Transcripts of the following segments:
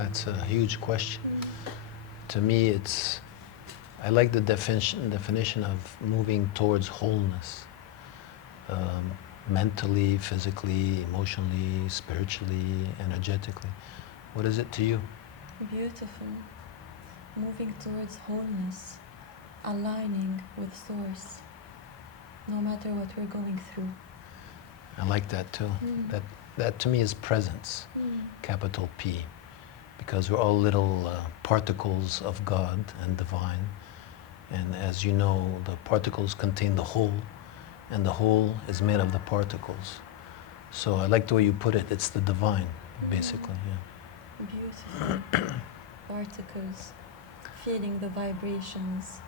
That's a huge question. To me, I like the definition of moving towards wholeness. Mentally, physically, emotionally, spiritually, energetically. What is it to you? Beautiful. Moving towards wholeness, aligning with Source, no matter what we're going through. I like that too. That to me is presence, capital P, because we're all little particles of God and divine. And as you know, the particles contain the whole, and the whole is made of the particles. So I like the way you put it. It's the divine, basically. Yeah. Beautiful. Particles, feeling the vibrations,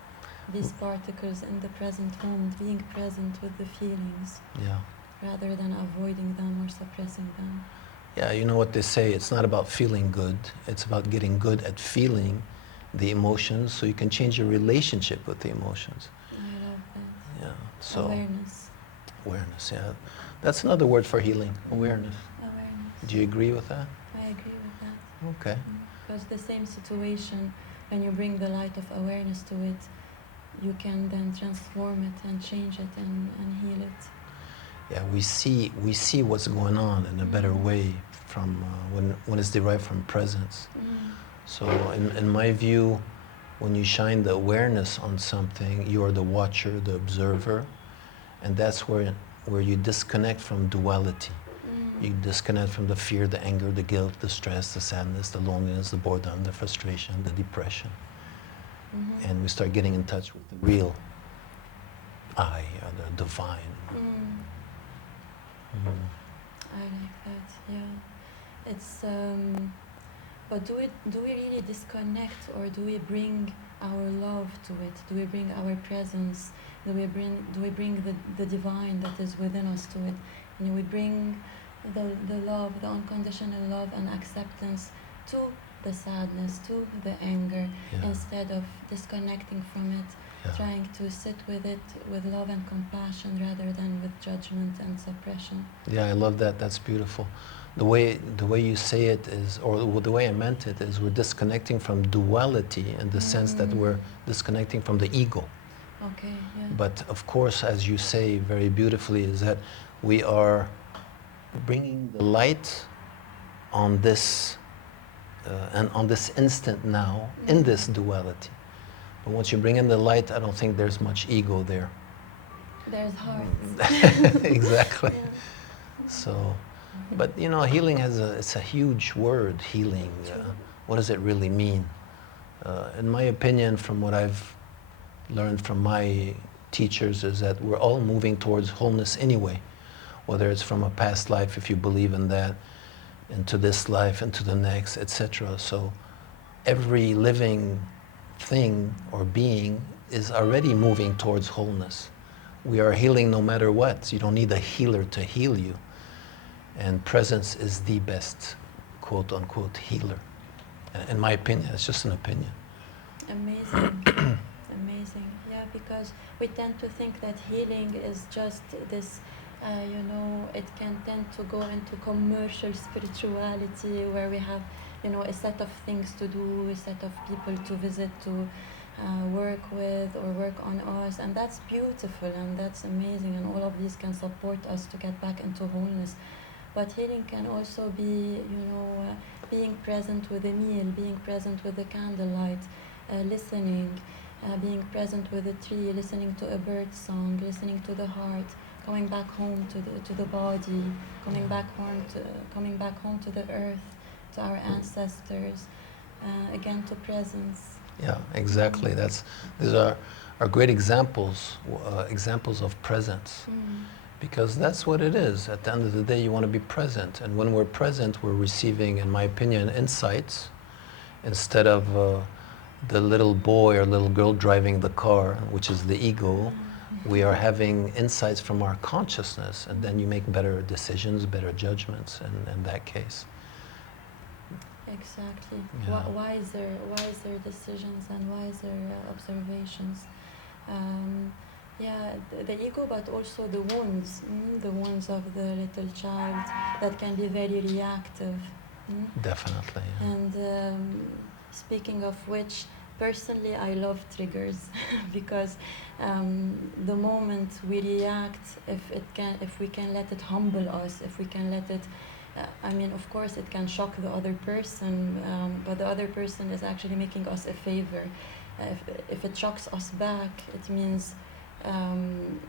these particles in the present moment, being present with the feelings, Yeah. rather than avoiding them or suppressing them. Yeah, you know what they say, it's not about feeling good, it's about getting good at feeling the emotions so you can change your relationship with the emotions. I love that. Yeah, so Awareness. Awareness, yeah. That's another word for healing, awareness. Awareness. Do you agree with that? I agree with that. Okay. Because the same situation, when you bring the light of awareness to it, you can then transform it and change it and heal it. Yeah, we see what's going on in a better way from when it's derived from presence. So in my view, when you shine the awareness on something, you are the watcher, the observer, and that's where you disconnect from duality. You disconnect from the fear, the anger, the guilt, the stress, the sadness, the loneliness, the boredom, the frustration, the depression. And we start getting in touch with the real I, or the divine. I like that, yeah. It's but do we really disconnect, or do we bring our love to it? Do we bring our presence? Do we bring the divine that is within us to it? And we bring the love, the unconditional love and acceptance to the sadness, to the anger, instead of disconnecting from it, trying to sit with it with love and compassion rather than with judgment and suppression. Yeah, I love that. That's beautiful. The way you say it is, or the way I meant it is, we're disconnecting from duality in the sense that we're disconnecting from the ego. Okay, yeah. But of course, as you say very beautifully, is that we are bringing the light on this and on this instant now in this duality. But once you bring in the light, I don't think there's much ego there. There's hearts. Exactly. So, but you know, healing it's a huge word, healing. What does it really mean? In my opinion, from what I've learned from my teachers, is that we're all moving towards wholeness anyway, whether it's from a past life, if you believe in that, into this life, into the next, etc. So every living thing or being is already moving towards wholeness. We are healing no matter what. You don't need a healer to heal you. And presence is the best, quote unquote, healer. In my opinion, it's just an opinion. Amazing. Amazing. Yeah, because we tend to think that healing is just this, it can tend to go into commercial spirituality where we have, a set of things to do, a set of people to visit, to work with or work on us. And that's beautiful and that's amazing. And all of these can support us to get back into wholeness. But healing can also be, being present with a meal, being present with the candlelight, listening, being present with a tree, listening to a bird song, listening to the heart, coming back home to the body, coming back home to the earth, to our ancestors, again to presence. Yeah, exactly. These are great examples of presence. Because that's what it is. At the end of the day, you want to be present. And when we're present, we're receiving, in my opinion, insights instead of the little boy or little girl driving the car, which is the ego. We are having insights from our consciousness, and then you make better decisions, better judgments in that case. Exactly. Yeah. Wiser decisions and wiser observations. The ego, but also the wounds of the little child that can be very reactive. Definitely. Yeah. And speaking of which, personally, I love triggers because the moment we react, if we can let it humble us, if we can let it, I mean, of course, it can shock the other person, but the other person is actually making us a favor. If it shocks us back, it means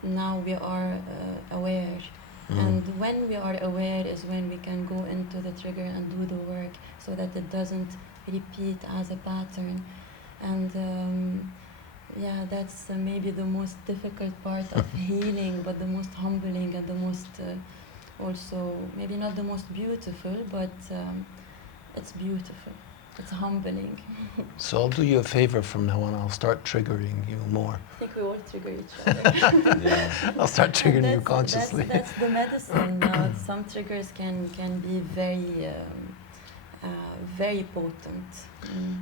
now we are aware. And when we are aware is when we can go into the trigger and do the work so that it doesn't repeat as a pattern. And yeah, that's maybe the most difficult part of healing, but the most humbling and the most also, maybe not the most beautiful, but it's beautiful. It's humbling. So I'll do you a favor from now on. I'll start triggering you more. I think we all trigger each other. Yeah. I'll start triggering you consciously. That's the medicine. Some triggers can be very potent.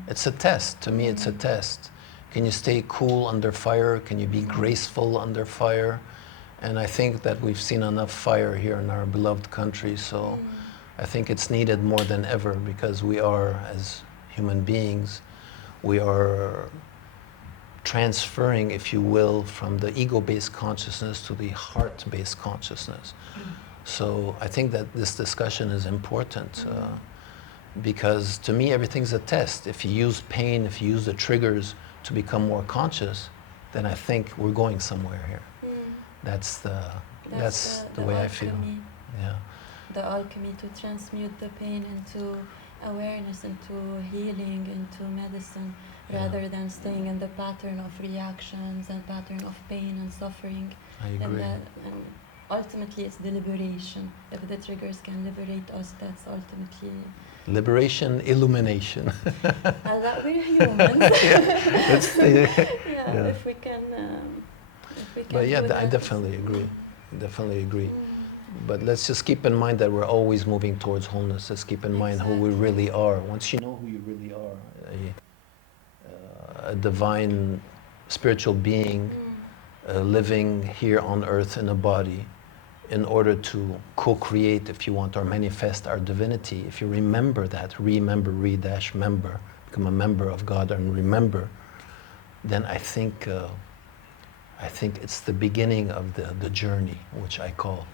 It's a test. To me, it's a test. Can you stay cool under fire? Can you be graceful under fire? And I think that we've seen enough fire here in our beloved country, so I think it's needed more than ever because we are, as human beings, we are transferring, if you will, from the ego-based consciousness to the heart-based consciousness. So I think that this discussion is important because to me everything's a test. If you use pain, if you use the triggers to become more conscious, then I think we're going somewhere here. That's the way I feel. Yeah. The alchemy to transmute the pain into awareness, into healing, into medicine, rather than staying in the pattern of reactions and pattern of pain and suffering. I agree. And ultimately, it's the liberation. If the triggers can liberate us, that's ultimately liberation, illumination. That we're humans. If we can. But yeah, I definitely agree. Definitely agree. But let's just keep in mind that we're always moving towards wholeness. Let's keep in mind who we really are. Once you know who you really are, a divine spiritual being living here on earth in a body, in order to co-create, if you want, or manifest our divinity, if you remember that, member, become a member of God and remember, then I think it's the beginning of the journey, which I call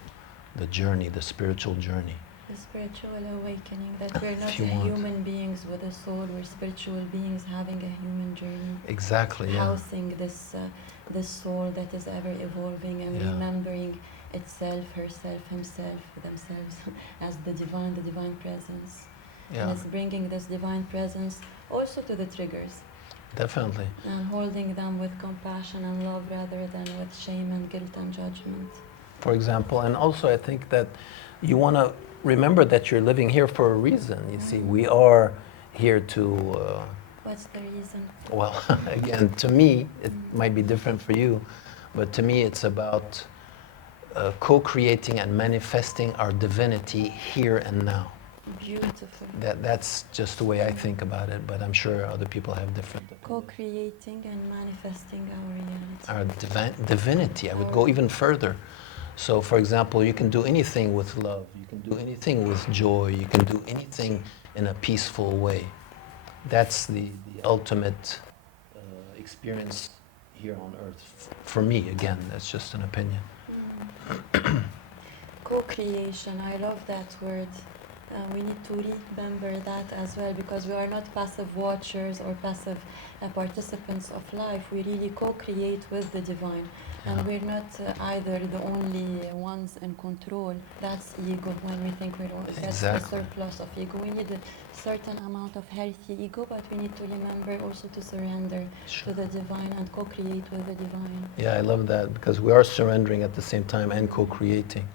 the journey, the spiritual journey. The spiritual awakening, that we're not human beings with a soul, we're spiritual beings having a human journey. Exactly, housing this soul that is ever evolving and remembering itself, herself, himself, themselves as the divine presence. And it's bringing this divine presence also to the triggers. Definitely. And holding them with compassion and love rather than with shame and guilt and judgment. For example, and also I think that you want to remember that you're living here for a reason. You see, we are here to... What's the reason? Well, again, to me, it might be different for you, but to me it's about co-creating and manifesting our divinity here and now. Beautiful. That's just the way I think about it, but I'm sure other people have different opinions. Co-creating and manifesting our reality. Our divinity, I would go even further. So, for example, you can do anything with love, you can do anything with joy, you can do anything in a peaceful way. That's the ultimate experience here on earth. For me, again, that's just an opinion. Co-creation, I love that word. We need to remember that as well, because we are not passive watchers or passive participants of life. We really co-create with the divine. And we're not either the only ones in control. That's ego when we think we're all, that's the surplus of ego. We need a certain amount of healthy ego, but we need to remember also to surrender to the divine and co-create with the divine. Yeah, I love that, because we are surrendering at the same time and co-creating.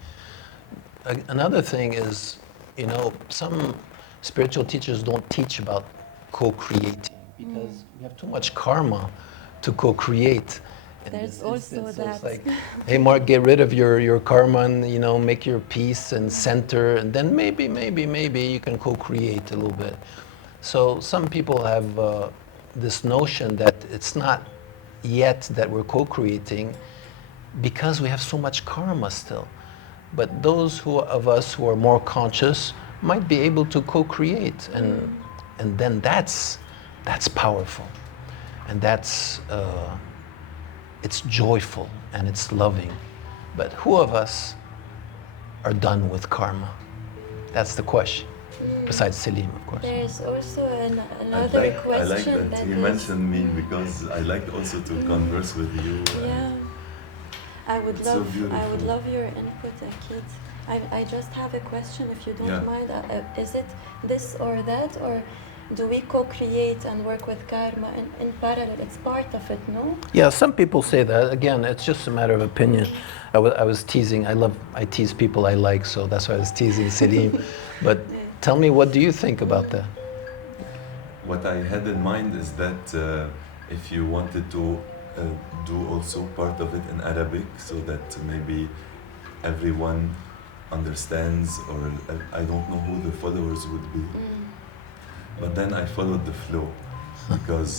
Another thing is, you know, some spiritual teachers don't teach about co-creating because we have too much karma to co-create. There's also that. It's like, hey, Marc, get rid of your karma and, you know, make your peace and center, and then maybe you can co-create a little bit. So some people have this notion that it's not yet that we're co-creating because we have so much karma still. But those of us who are more conscious, might be able to co-create, and then that's powerful, and that's it's joyful and it's loving. But who of us are done with karma? That's the question. Besides Salim, of course. There's also another question. I like that you mentioned me, because I like also to converse with you. Yeah, I would so love your input, Akid. I just have a question, if you don't mind. Is it this or that, or do we co-create and work with karma in parallel? It's part of it, no? Yeah, some people say that. Again, it's just a matter of opinion. I was teasing. I tease people I like, so that's why I was teasing Salim. But tell me, what do you think about that? What I had in mind is that if you wanted to do also part of it in Arabic, so that maybe everyone understands, or I don't know who the followers would be. But then I followed the flow, because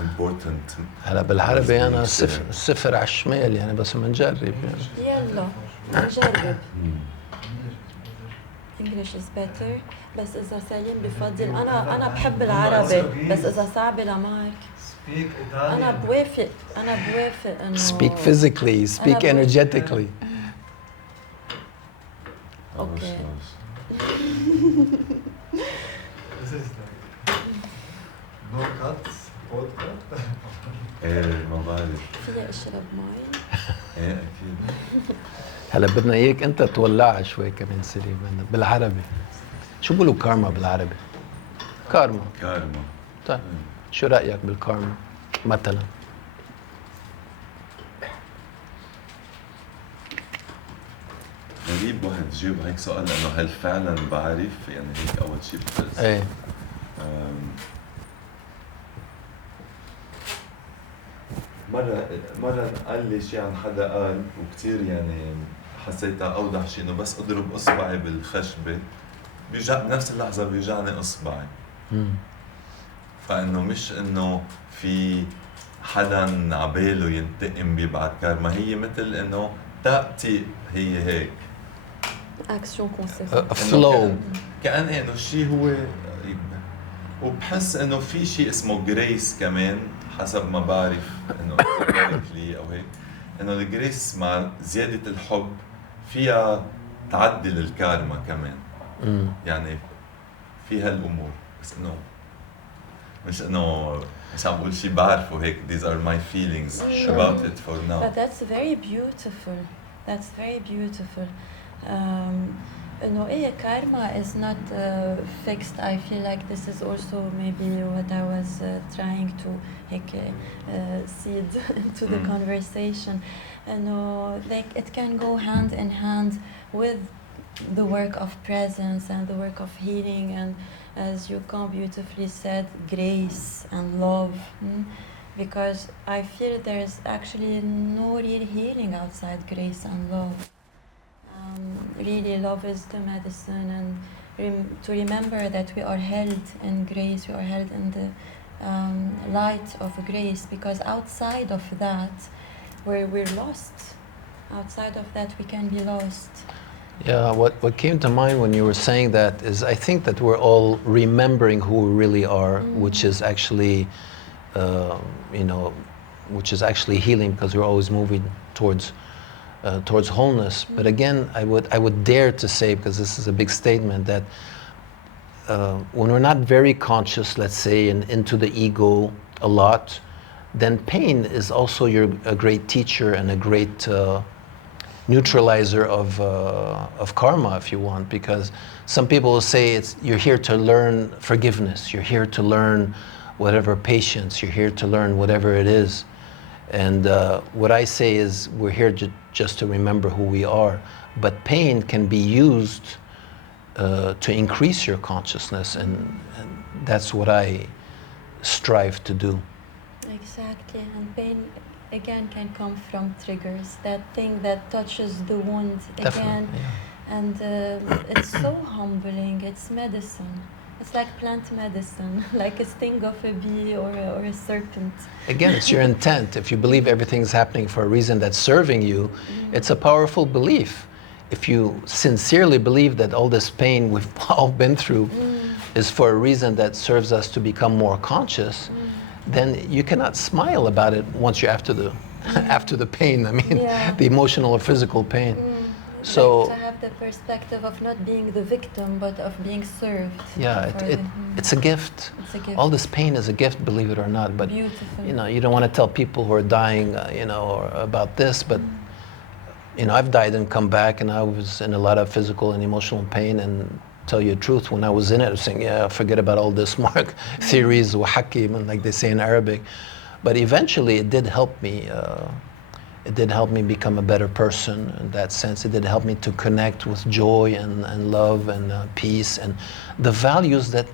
important. هلا بالعربي أنا صفر على الشمال يعني، بس بنجرب يعني. يلا نجرب. English is better. بس إذا سليم بفضل، أنا بحب العربي، بس إذا صعب لمارك. أنا بوافق إنه. Speak physically, speak energetically. Okay. This is like no cuts, podcast. ما بعرف. فيها اشرب مي؟ ايه اكيد. هلا بدنا اياك انت تولعها شوي كمان سليم بالعربي. شو بقولوا كارما بالعربي؟ كارما. طيب شو رأيك بالكارما مثلا؟ غريب واحد يجيب هيك سؤال، لانه هل فعلا بعرف؟ يعني هيك اول شيء بحس. ايه. مرة قال لي شيء عن حدا قال، وكتير يعني حسيتها اوضح شيء، انه بس اضرب اصبعي بالخشبة بنفس اللحظة بيوجعني اصبعي. فانه مش انه في حدا عباله ينتقم بيبعت كارما، هي مثل انه تأتي هي هيك. اكشن كونسيكونس. فلو. كأن انه الشيء هو، وبحس انه في شيء اسمه جريس كمان، حسب ما بعرف انه لي او هيك، انه الجريس مع زيادة الحب فيها تعدل الكارما كمان. يعني فيها الامور، بس انه مش عم بقول شيء بعرفه هيك. These are my feelings about it for now. But that's very beautiful. That's very beautiful. إيه, karma is not fixed. I feel like this is also maybe what I was trying to seed into the conversation. Like it can go hand in hand with the work of presence and the work of healing, and as you beautifully said, grace and love. Because I feel there's actually no real healing outside grace and love. Really, love is the medicine, and to remember that we are held in grace, we are held in the light of grace, because outside of that, we're lost. Outside of that, we can be lost. Yeah, what came to mind when you were saying that is, I think that we're all remembering who we really are, which is actually, which is actually healing, because we're always moving towards wholeness. But again, I would dare to say, because this is a big statement, that when we're not very conscious, let's say, and into the ego a lot, then pain is also a great teacher and a great neutralizer of karma, if you want, because some people will say you're here to learn forgiveness, you're here to learn whatever patience, you're here to learn whatever it is. And what I say is we're here just to remember who we are. But pain can be used to increase your consciousness, and that's what I strive to do. Exactly, and pain again can come from triggers, that thing that touches the wound again. Yeah. And it's so humbling, it's medicine. It's like plant medicine, like a sting of a bee or a serpent. Again, it's your intent. If you believe everything's happening for a reason that's serving you, it's a powerful belief. if you sincerely believe that all this pain we've all been through is for a reason that serves us to become more conscious, then you cannot smile about it once you're after the after the pain. I mean, the emotional or physical pain. So like to have the perspective of not being the victim, but of being served. Yeah, it's a gift. It's a gift. All this pain is a gift, believe it or not. But Beautiful. you know, you don't want to tell people who are dying, you know, or about this. But you know, I've died and come back, and I was in a lot of physical and emotional pain. And tell you the truth, when I was in it, I was saying, yeah, forget about all this Marc theories, وحكي, like they say in Arabic. But eventually, it did help me. It did help me become a better person in that sense. It did help me to connect with joy and love and peace and the values that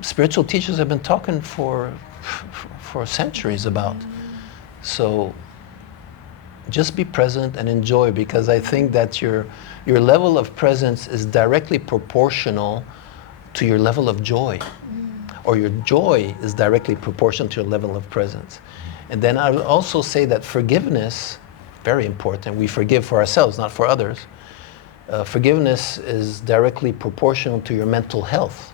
spiritual teachers have been talking for centuries about. So just be present and enjoy, because I think that your level of presence is directly proportional to your level of joy, or your joy is directly proportional to your level of presence. And then I would also say that forgiveness, very important. We forgive for ourselves, not for others. Forgiveness is directly proportional to your mental health.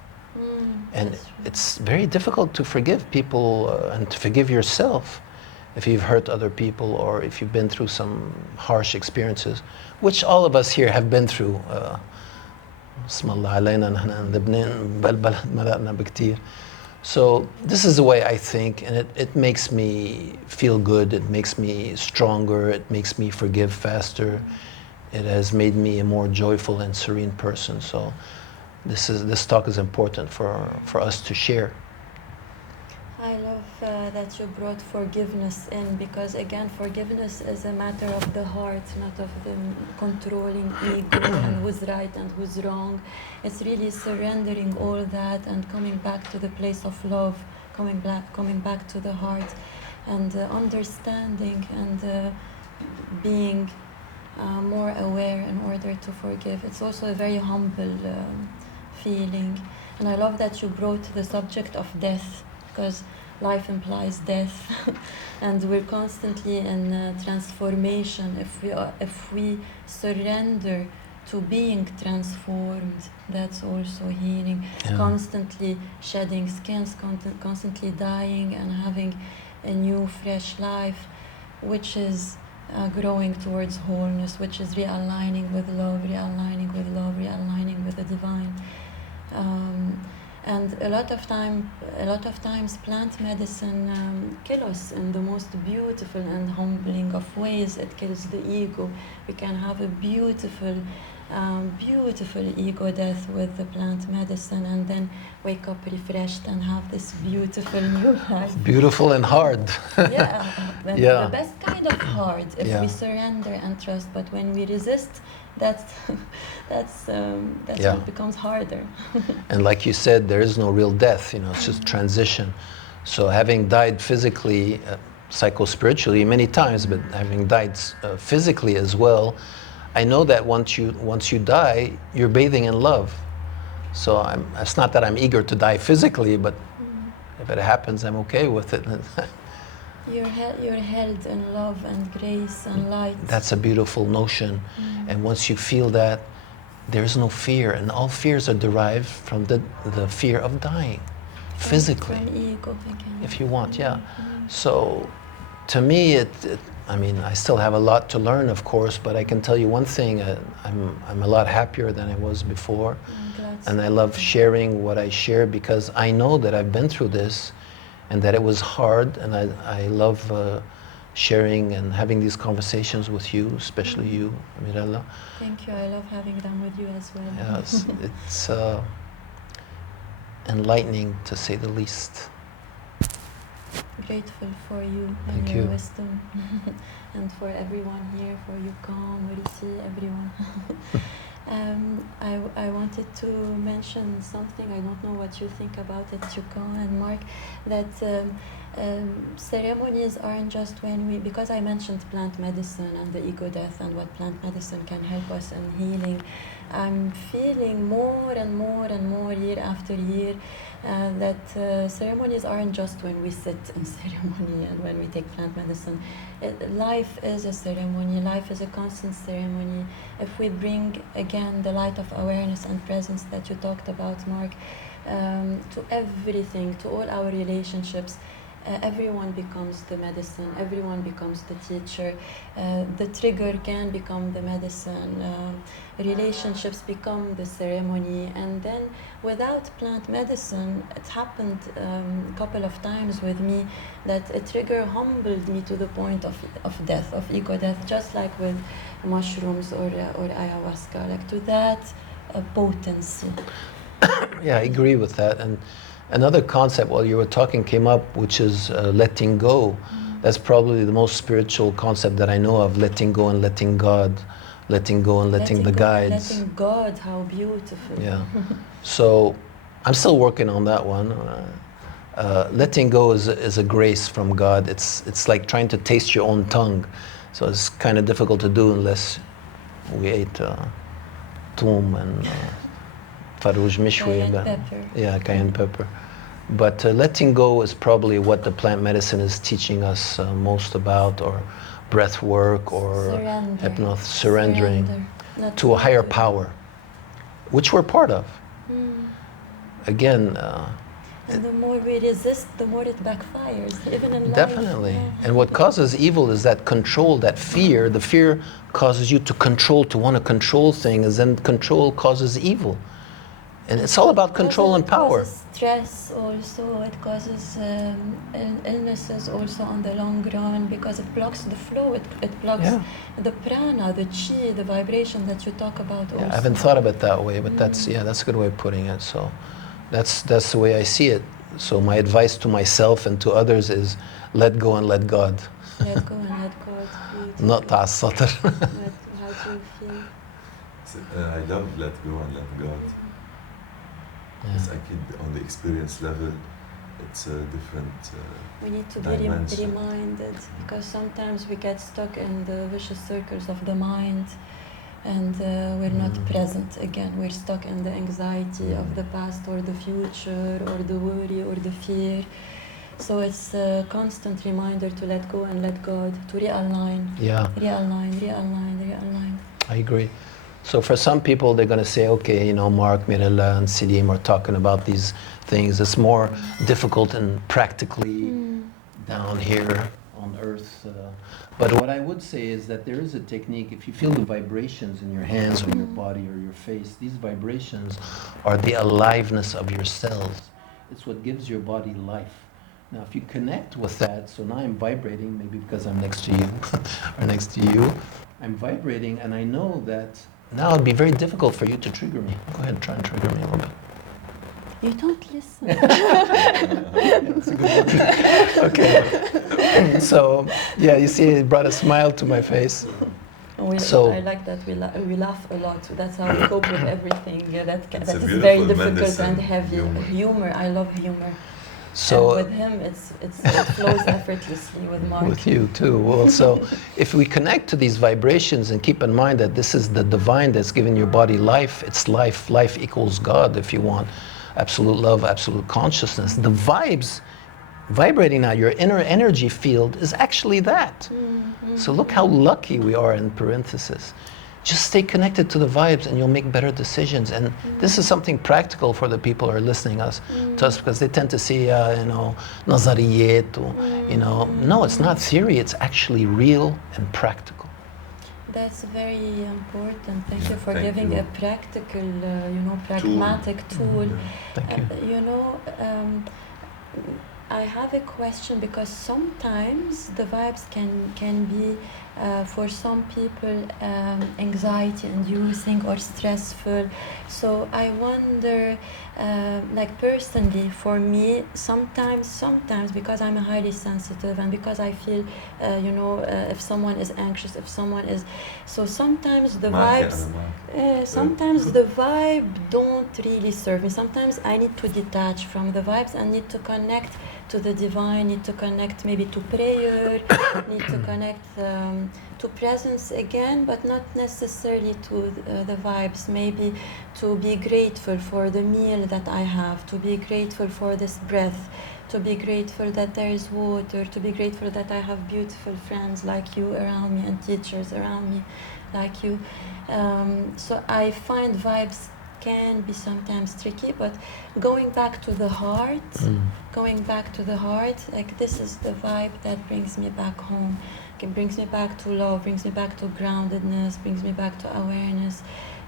And it's very difficult to forgive people and to forgive yourself if you've hurt other people or if you've been through some harsh experiences, which all of us here have been through. اسم الله علينا نحن لبنان بلبل ملأنا بكتير. So this is the way I think, and it makes me feel good, it makes me stronger, it makes me forgive faster. It has made me a more joyful and serene person. So this talk is important for us to share. I love that you brought forgiveness in, because again, forgiveness is a matter of the heart, not of the controlling ego and who's right and who's wrong. It's really surrendering all that and coming back to the place of love, coming back to the heart, and understanding and being more aware in order to forgive. It's also a very humble feeling. And I love that you brought the subject of death, because life implies death and we're constantly in transformation. If we surrender to being transformed, that's also healing. Constantly shedding skins, constantly dying and having a new fresh life, which is growing towards wholeness, which is realigning with love, realigning with love, realigning with the divine. And a lot of times plant medicine kills us in the most beautiful and humbling of ways. It kills the ego. We can have a beautiful ego death with the plant medicine, and then wake up refreshed and have this beautiful new life. Beautiful and hard. The best kind of hard if we surrender and trust. But when we resist, that's what becomes harder. And like you said, there is no real death. You know, it's just transition. So having died physically, psycho-spiritually many times, but having died physically as well, I know that once you die, you're bathing in love. So it's not that I'm eager to die physically, but if it happens, I'm okay with it. You're held in love and grace and light. That's a beautiful notion. And once you feel that, there's no fear, and all fears are derived from the fear of dying physically. From ego, if you want, So to me, I mean, I still have a lot to learn, of course, but I can tell you one thing, I'm a lot happier than I was before. And I love sharing what I share, because I know that I've been through this and that it was hard, and I love sharing and having these conversations with you, especially you, Mirella. Thank you, I love having them with you as well. Yes, it's enlightening, to say the least. Grateful for you and your wisdom and for everyone here, for you calm, Mauricie, everyone. I wanted to mention something, I don't know what you think about it, Jihad and Marc, that ceremonies aren't just because I mentioned plant medicine and the ego death and what plant medicine can help us in healing. I'm feeling more and more and more year after year that ceremonies aren't just when we sit in ceremony and when we take plant medicine. Life is a ceremony, life is a constant ceremony. If we bring again the light of awareness and presence that you talked about, Marc, to everything, to all our relationships, everyone becomes the medicine, everyone becomes the teacher. The trigger can become the medicine. Relationships become the ceremony. And then without plant medicine, it happened a couple of times with me that a trigger humbled me to the point of death, of ego death, just like with mushrooms or ayahuasca, like to that potency. Yeah, I agree with that. And another concept while you were talking came up, which is letting go. That's probably the most spiritual concept that I know of, letting go and letting God, letting go and letting the guides. Letting God, how beautiful. Yeah. So I'm still working on that one. Letting go is a grace from God. It's like trying to taste your own tongue. So it's kind of difficult to do unless we ate toom and farouj mishwi. Cayenne pepper. Yeah, cayenne pepper. But letting go is probably what the plant medicine is teaching us most about, or breath work, or surrendering to a higher power, which we're part of. Again, and the more we resist, the more it backfires, even in life. Definitely. Yeah. And what causes evil is that control, that fear. The fear causes you to control, to want to control things, and control causes evil. And it's all about control and power. It causes stress also, it causes illnesses also on the long run, because it blocks the flow, it blocks the prana, the chi, the vibration that you talk about also. I haven't thought of it that way, but that's a good way of putting it. So that's the way I see it. So my advice to myself and to others is let go and let God. Let go and let God. Not ta'as-satr. How do you feel? I love let go and let God. It's on the experience level, it's a different we need to dimension. be reminded, because sometimes we get stuck in the vicious circles of the mind, and we're not present again. We're stuck in the anxiety of the past or the future or the worry or the fear. So it's a constant reminder to let go and let God, to realign. Yeah. Realign. I agree. So for some people, they're going to say, okay, you know, Marc, Mirella, and Salim are talking about these things. It's more difficult and practically down here on earth. But what I would say is that there is a technique. If you feel the vibrations in your hands or your body or your face, these vibrations are the aliveness of your cells. It's what gives your body life. Now, if you connect with that, so now I'm vibrating, maybe because I'm next to you or next to you, I'm vibrating, and I know that now it'd be very difficult for you to trigger me. Go ahead, try and trigger me a little bit. You don't listen. That's a good one. Okay. So, yeah, you see, it brought a smile to my face. I like that we laugh a lot. That's how we cope with everything. Yeah, that is very difficult medicine. and heavy. Humor. I love humor. So and with him, it flows effortlessly with Marc. With you too. Well, so if we connect to these vibrations and keep in mind that this is the divine that's giving your body life, it's life. Life equals God, if you want. Absolute love, absolute consciousness. The vibes vibrating out, your inner energy field is actually that. So look how lucky we are, in parenthesis. Just stay connected to the vibes and you'll make better decisions. And this is something practical for the people who are listening to us, because they tend to see, nazariyat, no, it's not theory, it's actually real and practical. That's very important. Thank you for giving a practical, pragmatic tool. Thank you. I have a question, because sometimes the vibes can be, for some people, anxiety-inducing or stressful. So I wonder, like personally, for me, sometimes, because I'm highly sensitive and because I feel, if someone is anxious, if someone is, so sometimes the vibes, sometimes the vibe don't really serve me. Sometimes I need to detach from the vibes and need to connect to the divine, need to connect maybe to prayer, need to connect to presence again, but not necessarily to the vibes. Maybe to be grateful for the meal that I have, to be grateful for this breath, to be grateful that there is water, to be grateful that I have beautiful friends like you around me and teachers around me like you. So I find vibes can be sometimes tricky, but going back to the heart, like this is the vibe that brings me back home. It brings me back to love, brings me back to groundedness, brings me back to awareness,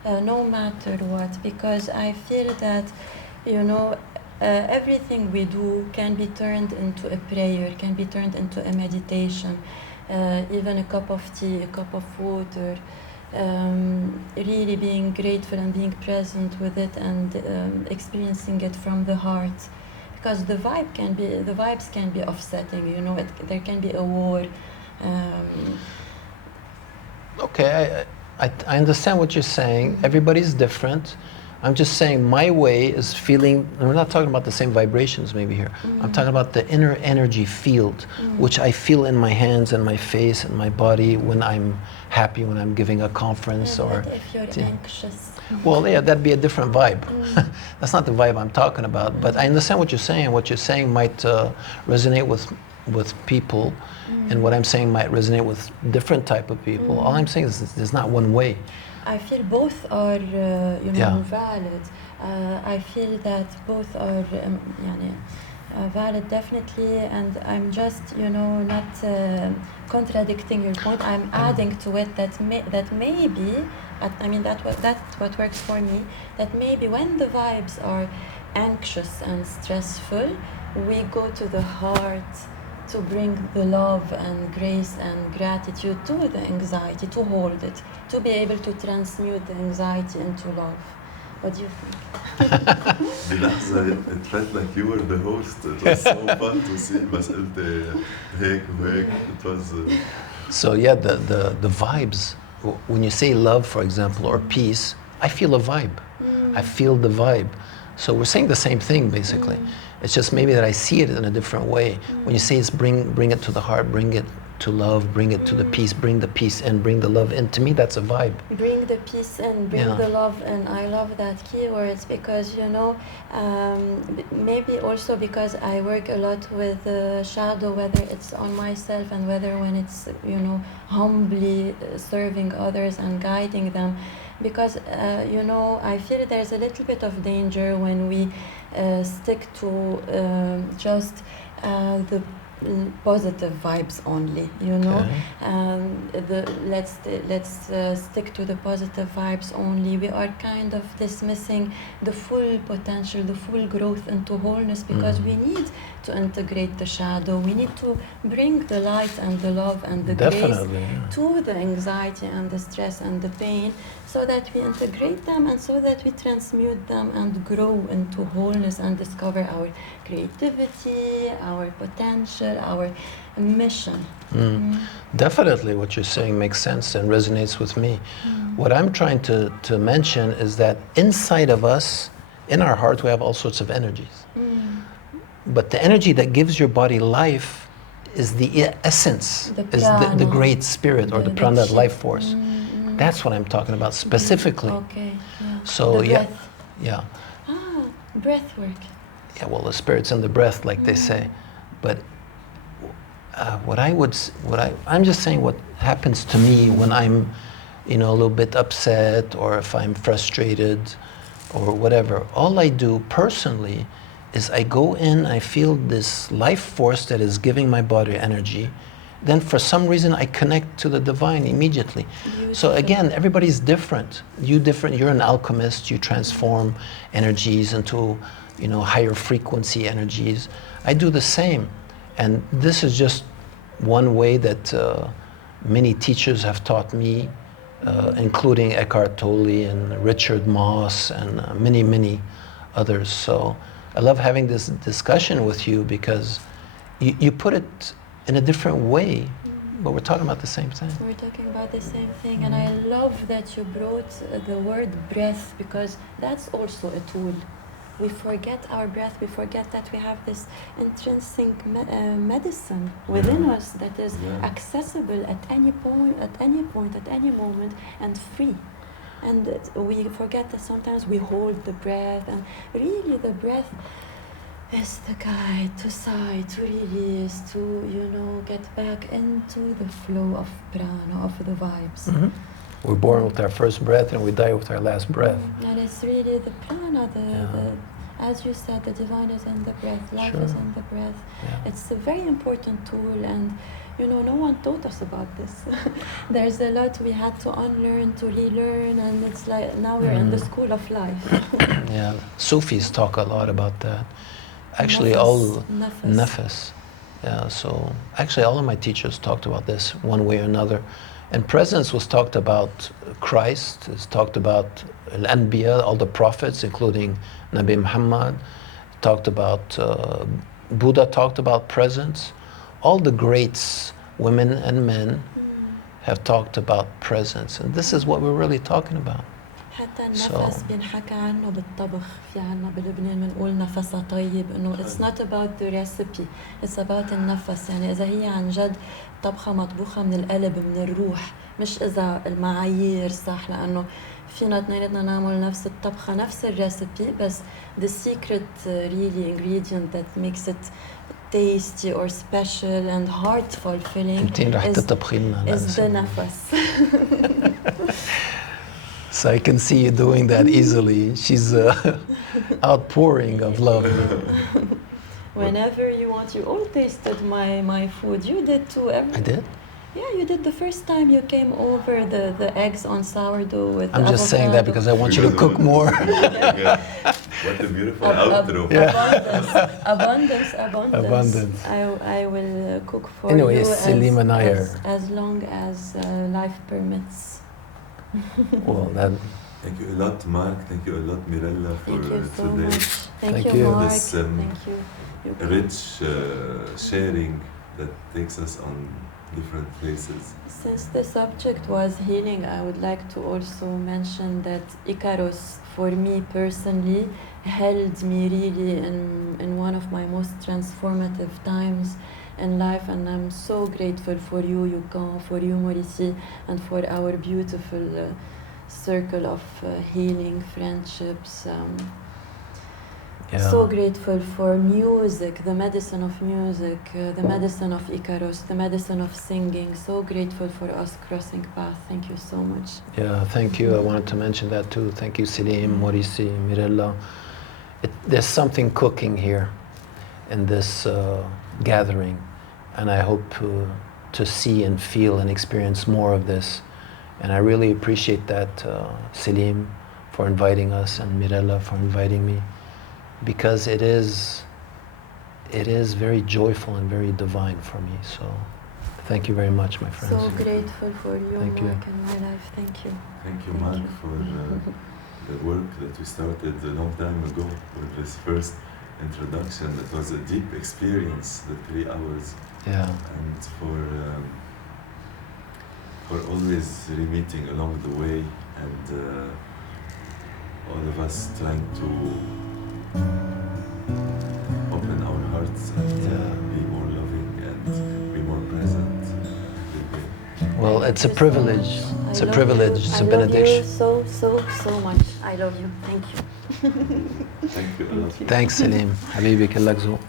no matter what, because I feel that, you know, everything we do can be turned into a prayer, can be turned into a meditation, even a cup of tea, a cup of water, really being grateful and being present with it and experiencing it from the heart. Because the vibes can be offsetting, you know, there can be a war. Okay, I understand what you're saying. Everybody's different. I'm just saying my way is feeling, and we're not talking about the same vibrations maybe here. I'm talking about the inner energy field, which I feel in my hands and my face and my body when I'm happy, when I'm giving a conference, Yeah, or if you're anxious. well, yeah, that'd be a different vibe. That's not the vibe I'm talking about, but I understand what you're saying. What you're saying might resonate with people, and what I'm saying might resonate with different type of people. All I'm saying is there's not one way. I feel both are, valid. I feel that both are valid, definitely, and I'm just, not contradicting your point. I'm adding to it that maybe, that's what works for me, that maybe when the vibes are anxious and stressful, we go to the heart to bring the love and grace and gratitude to the anxiety, to hold it, to be able to transmute the anxiety into love. What do you think? بلحظة it felt like you were the host. It was so fun to see. بس قلت هيك وهيك. It was. So yeah, the vibes. When you say love, for example, or peace, I feel a vibe. I feel the vibe. So we're saying the same thing basically. It's just maybe that I see it in a different way. When you say it's bring it to the heart, bring it to love, bring it to the peace, bring the peace in, bring the love in. To me, that's a vibe. Bring the peace in, bring the love in. I love that keywords because, maybe also because I work a lot with shadow, whether it's on myself and whether when it's, humbly serving others and guiding them. Because, I feel there's a little bit of danger when we stick to just the positive vibes only, let's stick to the positive vibes only. We are kind of dismissing the full potential, the full growth into wholeness, because we need to integrate the shadow. We need to bring the light and the love and the grace to the anxiety and the stress and the pain, so that we integrate them and so that we transmute them and grow into wholeness and discover our creativity, our potential, our mission. Definitely what you're saying makes sense and resonates with me. What I'm trying to mention is that inside of us, in our heart, we have all sorts of energies. But the energy that gives your body life is the essence, the great spirit, or the prana, life force. That's what I'm talking about specifically. Okay, yeah. So the breath. yeah. Breath work. Yeah, well, the spirit's in the breath, like they say. But I'm just saying what happens to me when I'm, a little bit upset, or if I'm frustrated, or whatever. All I do personally is I go in, I feel this life force that is giving my body energy. Then for some reason I connect to the divine immediately. Beautiful. So again, everybody's different. You're an alchemist, you transform energies into, higher frequency energies. I do the same. And this is just one way that many teachers have taught me, including Eckhart Tolle and Richard Moss and many, many others. So I love having this discussion with you because you put it in a different way, but we're talking about the same thing. We're talking about the same thing, and I love that you brought the word breath, because that's also a tool. we forget our breath, we forget that we have this intrinsic medicine within us that is accessible at any point, at any moment, and free. And we forget that sometimes we hold the breath, and really the breath is the guide to sigh, to release, to, you know, get back into the flow of prana, of the vibes. Mm-hmm. We're born with our first breath and we die with our last breath. And it's really the prana, as you said, the divine is in the breath, life is in the breath. Yeah. It's a very important tool, and you know, no one taught us about this. There's a lot we had to unlearn, to relearn, and it's like now we're in the school of life. Yeah, Sufis talk a lot about that. Actually, nafas. Yeah, so actually all of my teachers talked about this one way or another. And presence was talked about Christ, it's talked about Al-Anbiya, all the prophets, including Nabi Muhammad, talked about Buddha talked about presence. All the greats, women and men, have talked about presence. And this is what we're really talking about. حتى النفس بينحكى عنه بالطبخ، في عنا بلبنان بنقول نفسها طيب، انه it's not about the recipe, it's about النفس. يعني اذا هي عن جد طبخة مطبوخة من القلب، من الروح، مش اذا المعايير صح، لانه فينا اثنيناتنا نعمل نفس الطبخة نفس الرecipe، بس the secret really ingredient that makes it tasty or special and heart fulfilling is the nafas. So I can see you doing that easily. She's outpouring of love. Whenever you want, you all tasted my food. You did too. I did? Yeah, you did the first time you came over, the eggs on sourdough with I'm just saying that because I want you to cook more. What a beautiful outro. Abundance. I will cook for anyway, you Salim and I are... as long as life permits. Well, that... Thank you a lot, Marc. Thank you a lot, Mirella, for today. Thank you, Marc. This thank you. Rich sharing that takes us on different places. Since the subject was healing, I would like to also mention that Icarus, for me personally, held me really in one of my most transformative times in life, and I'm so grateful for you, Yukon, for you, Mauricie, and for our beautiful circle of healing friendships. So grateful for music, the medicine of music, the medicine of Icarus, the medicine of singing. So grateful for us crossing paths. Thank you so much. Yeah, thank you. I wanted to mention that too. Thank you, Salim, Mauricie, Mirella. There's something cooking here in this gathering, and I hope to see and feel and experience more of this. And I really appreciate that, Salim, for inviting us, and Mirella for inviting me, because it is very joyful and very divine for me. So thank you very much, my friends. So grateful for you, Thank Marc, you. in my life. Thank you. Thank you, Marc, for the work that we started a long time ago with this first introduction. It was a deep experience, the 3 hours. Yeah. And for always re-meeting along the way, and all of us trying to open our hearts and be more loving and be more present. Well, it's a privilege. It's a privilege. It's a benediction. I love you so much. I love you. Thank you. Thank you a lot. Thanks, Salim. Habibi, كلك ذوق.